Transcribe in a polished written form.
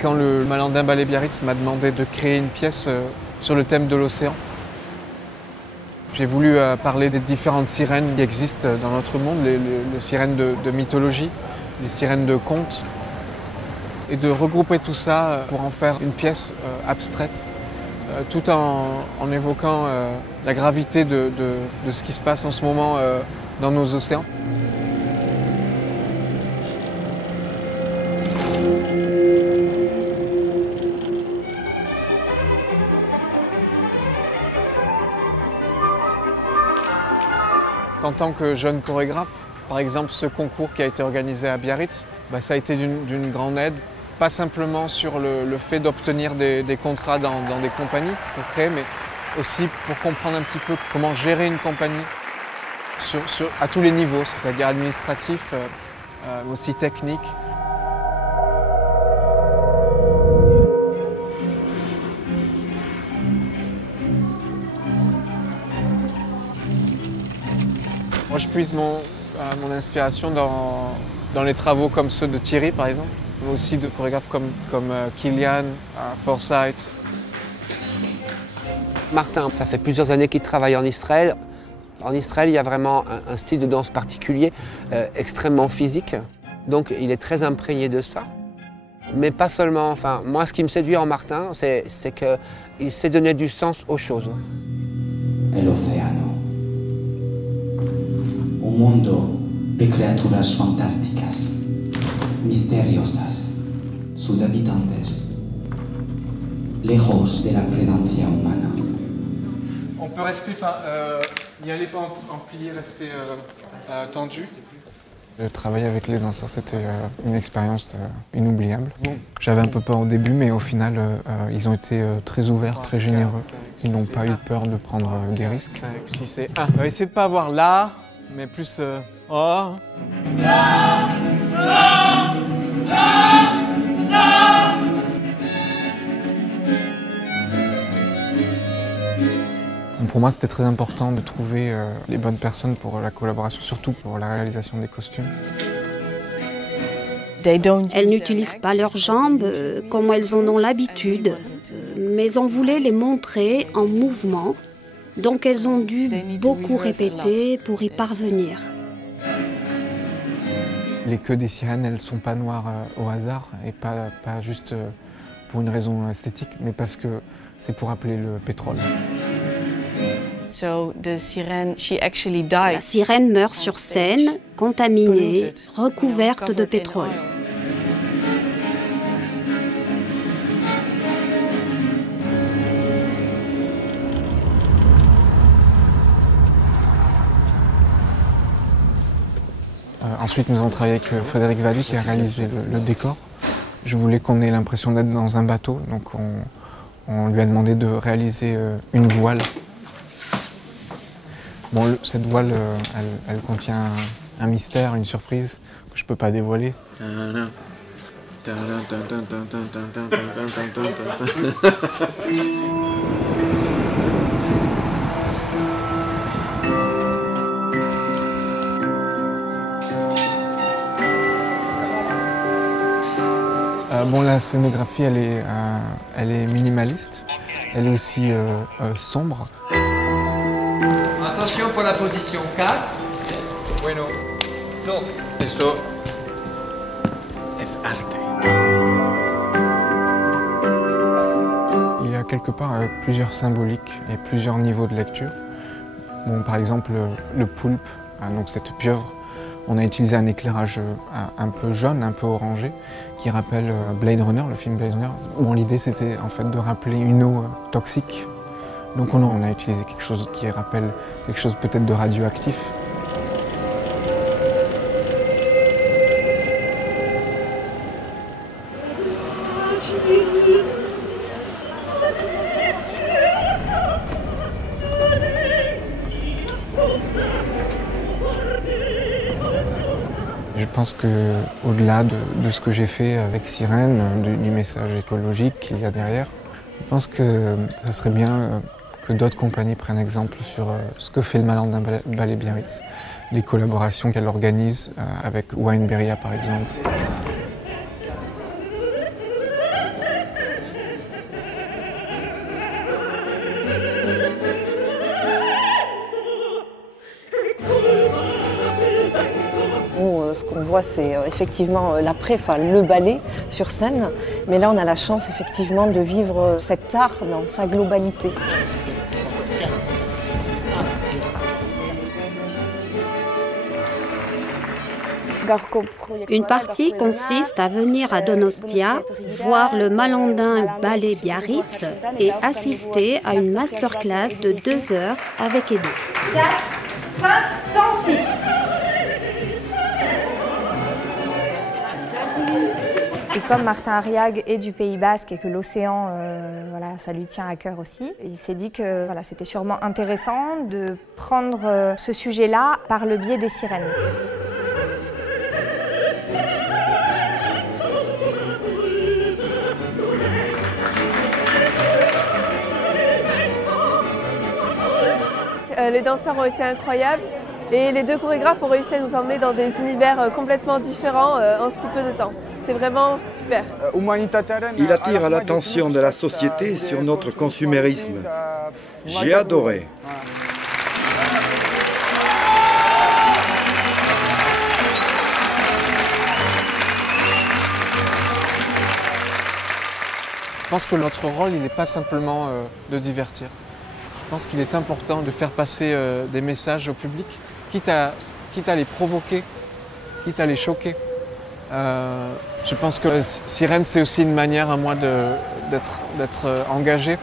quand le Malandin Ballet Biarritz m'a demandé de créer une pièce sur le thème de l'océan. J'ai voulu parler des différentes sirènes qui existent dans notre monde, les sirènes de mythologie, les sirènes de contes, et de regrouper tout ça pour en faire une pièce abstraite, tout en évoquant la gravité de ce qui se passe en ce moment dans nos océans. En tant que jeune chorégraphe, par exemple, ce concours qui a été organisé à Biarritz, ça a été d'une grande aide, pas simplement sur le fait d'obtenir des contrats dans des compagnies pour créer, mais aussi pour comprendre un petit peu comment gérer une compagnie à tous les niveaux, c'est-à-dire administratif, aussi technique. Moi, je puise mon inspiration dans les travaux comme ceux de Thierry, par exemple, mais aussi de chorégraphes comme Kilian, Forsyth. Martin, ça fait plusieurs années qu'il travaille en Israël. En Israël, il y a vraiment un style de danse particulier, extrêmement physique. Donc, il est très imprégné de ça. Mais pas seulement. Enfin, moi, ce qui me séduit en Martin, c'est qu'il sait donner du sens aux choses. El océano. Un mundo de criaturas fantásticas, misteriosas, sus habitantes, lejos de la presencia humana. On peut rester, n'y aller pas en plié, rester tendu. Travailler avec les danseurs, c'était une expérience inoubliable. J'avais un peu peur au début, mais au final, ils ont été très ouverts, très généreux. Ils n'ont pas eu peur de prendre des risques. 5, 6 c'est 1. On va essayer de ne pas avoir là, mais plus oh. Pour moi, c'était très important de trouver les bonnes personnes pour la collaboration, surtout pour la réalisation des costumes. Elles n'utilisent pas leurs jambes comme elles en ont l'habitude, mais on voulait les montrer en mouvement, donc elles ont dû beaucoup répéter pour y parvenir. Les queues des sirènes, elles ne sont pas noires au hasard et pas juste pour une raison esthétique, mais parce que c'est pour rappeler le pétrole. La sirène meurt sur scène, contaminée, recouverte de pétrole. Ensuite, nous avons travaillé avec Frédéric Valli qui a réalisé le décor. Je voulais qu'on ait l'impression d'être dans un bateau, donc on lui a demandé de réaliser une voile. Bon, cette voile, elle contient un mystère, une surprise que je ne peux pas dévoiler. Bon, la scénographie, elle est minimaliste, elle est aussi sombre. Attention pour la position 4. Bueno. No. Eso es arte. Il y a quelque part plusieurs symboliques et plusieurs niveaux de lecture. Bon, par exemple, le poulpe, donc cette pieuvre, on a utilisé un éclairage un peu jaune, un peu orangé, qui rappelle Blade Runner, le film Blade Runner. Bon, l'idée, c'était en fait de rappeler une eau toxique. Donc on a utilisé quelque chose qui rappelle quelque chose peut-être de radioactif. Je pense qu'au-delà de ce que j'ai fait avec Sirène, du message écologique qu'il y a derrière, je pense que ça serait bien que d'autres compagnies prennent exemple sur ce que fait le Malandin Ballet Biarritz, les collaborations qu'elle organise avec Wine Beria par exemple. Ce qu'on voit, c'est effectivement l'après, enfin le ballet sur scène. Mais là, on a la chance effectivement de vivre cet art dans sa globalité. Une partie consiste à venir à Donostia, voir le Malandin ballet Biarritz et assister à une masterclass de 2 heures avec Edo. 4, 5, temps 6. Et comme Martin Arriague est du Pays Basque et que l'océan, voilà, ça lui tient à cœur aussi, il s'est dit que voilà, c'était sûrement intéressant de prendre ce sujet-là par le biais des sirènes. Les danseurs ont été incroyables et les 2 chorégraphes ont réussi à nous emmener dans des univers complètement différents en si peu de temps. C'était vraiment super. Il attire l'attention de la société sur notre consumérisme. J'ai adoré. Je pense que notre rôle, il n'est pas simplement de divertir. Je pense qu'il est important de faire passer des messages au public, quitte à les provoquer, quitte à les choquer. Je pense que Sirène, c'est aussi une manière à moi d'être engagé